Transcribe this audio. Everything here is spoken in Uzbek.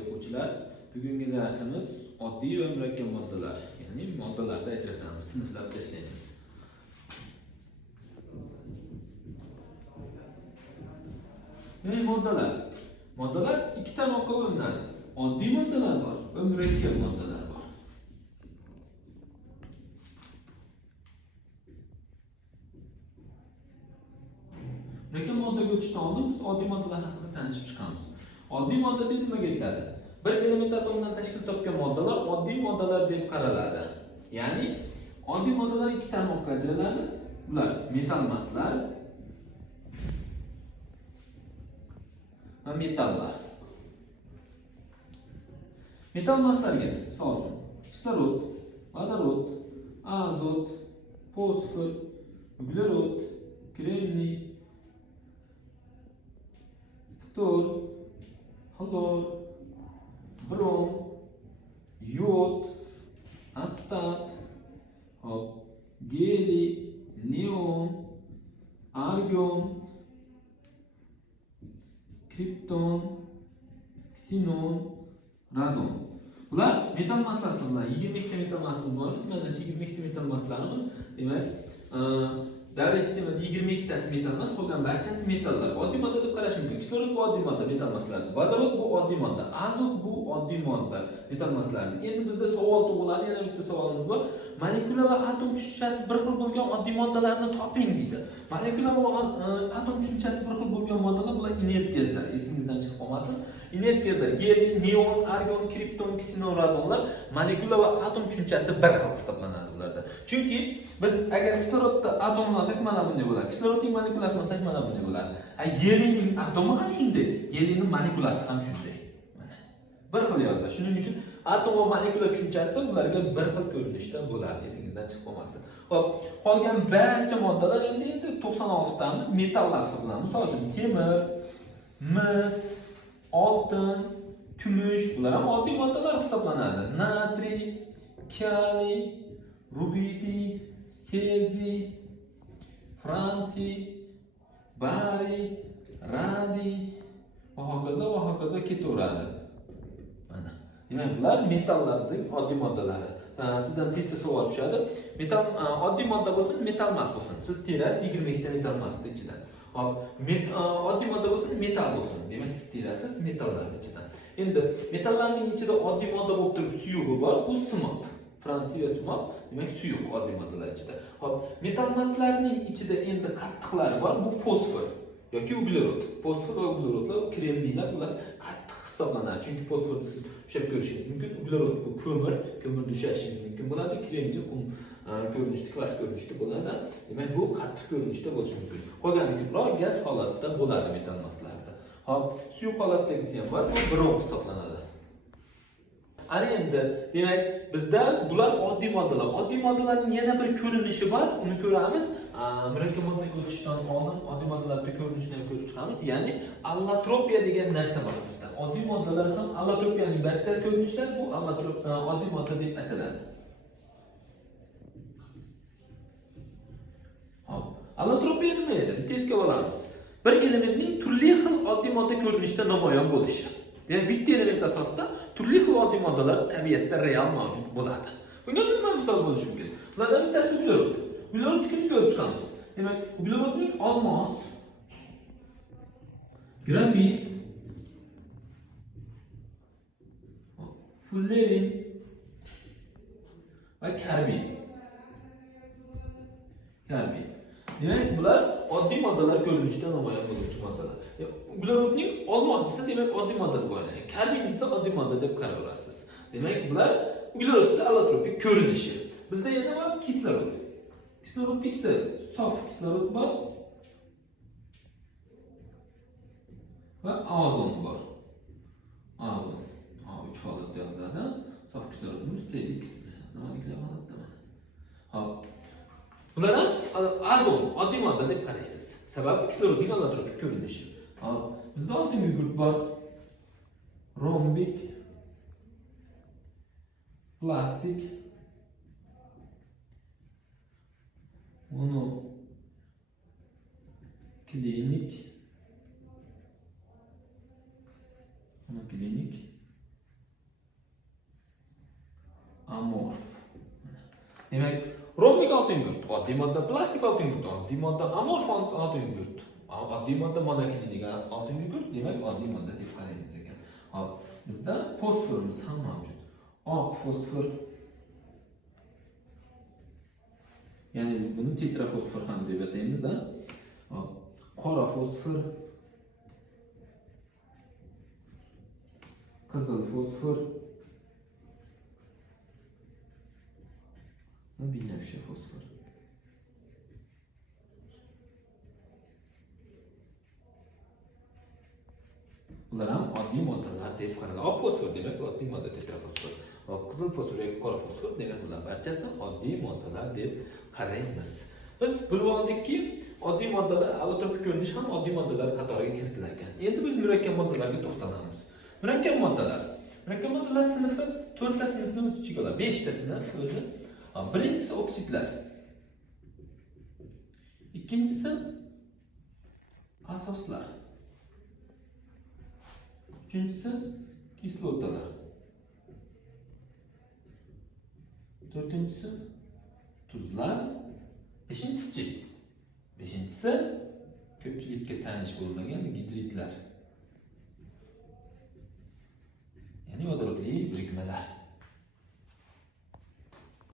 o'quvchilar, bugungi darsimiz oddiy va murakkab moddalar, ya'ni moddalarda ajratamiz, sinflarda ishlaymiz. Ya'ni moddalar ikki tarmoqqa bo'linadi. Oddiy moddalar bor va murakkab moddalar bor. Murakkab moddaga o'tishdan oldin biz oddiy moddalar haqida tanishib chiqamiz. Oddiy modda deb nimaga aytiladi? Bir element atomidan tashkil topgan moddalar oddiy moddalar deb qaraladi. Ya'ni oddiy moddalar ikki tarmoqqa ajraladi. Ular metal maslar va metallar. Metal maslarga misol uchun kislorod, vodorod, azot, fosfor, uglerod, kremniy, ftor, xlor, brom, yod, astat, geliy, neon, argon, kripton, ksenon, radon. Bular metal maslar hisoblanadi. 22 ta metal masimiz bor. Mana shu 22 ta metal maslarimiz, demak, davra sistemada 22 tasi metal mas, qolgan barchasi metallar. Oddiy modda deb qarash mumkin. Kislorod bu oddiy modda, metal maslar. Vodorod bu oddiy modda. Azot bu oddiy modda, metal maslar. Endi bizda savol tug'iladi, yana bitta savolimiz bor. Molekula va atom tushunchasi bir xil bo'lgan oddiy moddalarni toping deydi. Molekula va atom tushunchasi bir xil bo'lgan moddalar bular inert gazlar. Esingizdan chiqib qolmasin. Inert gazlar, geliy, neon, argon, kripton, ksenon, radonlar molekula va atom tushunchasi bir xil hisoblanadi ularda. Chunki biz agar kislorodda atomni olsak mana bunday bo'ladi. Kislorodning molekulasini olsak mana bunday bo'ladi. Geliyning atomi ham shunday, geliyning molekulasi ham shunday. Mana bir xil yoziladi. Shuning uchun atom va molekula tushunchasi ularga bir xil ko'rinishda bo'ladi. Esingizdan chiqib qolmasin. Xo'p, qolgan barcha moddalar endi 96 tamiz metallar hisoblanadi. Misol uchun temir, mis, oltin, kumush, bular ham oddiy moddalar hisoblanadi. Natriy, kaliy, rubidiy, seziy, fransiy, bariy, radiy va hokazo ketaveradi. Mana. Demak, bular metallarning oddiy moddalari. Sizdan testda savol tushadi. Metal oddiy modda bo'lsin, metal mas bo'lsin. Siz terasiz 22 ta metal masni ichidan. Hop, oddiy modda bo'lsin, metal bo'lsin. Demak, siz terasiz metallarning ichidan. Endi metallarning ichida oddiy modda bo'lib turib suyugi bor, bu simop. Fransiya simop, demak suyuq oddiy moddalar ichida. Hop, metal maslarning ichida endi qattiqlari bor, bu fosfor yoki uglerod. Fosfor va uglerodlar, kremniylar bular qattiq hisoblanadi. Chunki fosforni siz ushlab ko'rishingiz mumkin. Uglerod bu ko'mirni ushlashingiz mumkin bo'ladi. Kremniy qum ko'rinishda, klass ko'rinishda bo'ladi. Demak, bu qattiq ko'rinishda bo'lishi mumkin. Qolgani ko'proq gaz holatda bo'ladi metal maslarda. Hop, suyuq holatdagisi ham bor, bu brom hisoblanadi. Ana endi, demak, bizda bular oddiy moddalar. Oddiy moddalarning yana bir ko'rinishi bor, uni ko'ramiz. Murakkab moddaga o'tishdan oldin oddiy moddalarning ko'rinishini ham ko'rib chiqamiz. Ya'ni allotropiya degan narsa bor bizda. Oddiy moddalar ham allotropiyaning barcha ko'rinishlari bu oddiy modda deb ataladi. Hop, allotropiya nima edi? Testga olamiz. Bir elementning turli xil oddiy modda ko'rinishida namoyon bo'lishi. Demak, bitta element asosida turli xil oddiy moddalar tabiatda real mavjud bo'ladi. Bunga nima misol bo'lishi mumkin? Ulardan bittasi uglerod. Uglerodni ko'rib chiqamiz. Demak, uglerodning olmos, grafit, fullerin va karbid. Demak, bular oddiy moddalar ko'rinishida namoyon bo'luvchi moddalar. Uglerodning olmos esa demak oddiy modda deb o'ylaydi. Karbid esa oddiy modda deb qaraverasiz. Demak, bular uglerodning allotropik ko'rinishi. Bizda yana bor kislorod. Kislorodda ikkita sof kislorod bor va ozon bor. Ozon. Uch holatda yoziladi. Sof kislorodimiz tetik nimaliklar holatda mana. Hop. Bular ham azon, oddiy modda deb qaraysiz. Sababi kislorodning allotropik ko'rinishi. Hop, bizda oltinchi guruh bor. Rombik, plastik, monoklinik, Demak, romlik oltin gurt, oddiy modda plastik oltin gurt, oddiy modda amorfon oltin gurt. Oddiy modda monokliniga oltin gurt, demak oddiy modda deb qaraymiz ekan. Hop, bizda fosforimiz ham mavjud. Oq fosfor. Ya'ni biz buni tetrafosfor ham deb ataymiz, ha? Hop, qora fosfor, qizil fosfor, binafsha fosfor. Ular ham oddiy moddalar deb qaraladi. Oq fosfor demak oddiy modda tetrafosfor. Qizil fosfor yoki qora fosfor degan bular barchasi oddiy moddalar deb qaraymiz. Biz bilib oldikki, oddiy moddalar allotropik ko'rinish ham oddiy moddalar qatoriga kiritilgan. Endi biz murakkab moddalarga to'xtalamiz. Murakkab moddalar. Murakkab moddalar sinfi 4 ta sinfni o'z ichiga oladi. 5 ta sinf o'zi. Birinchisi oksidlar. Ikkinchisi asoslar. Uchinchisi kislotalar. To'rtinchisi tuzlar. Beshinchisi ko'pchilikka tanish bo'lmagan gidridlar. Ya'ni vodorodli birikmalar.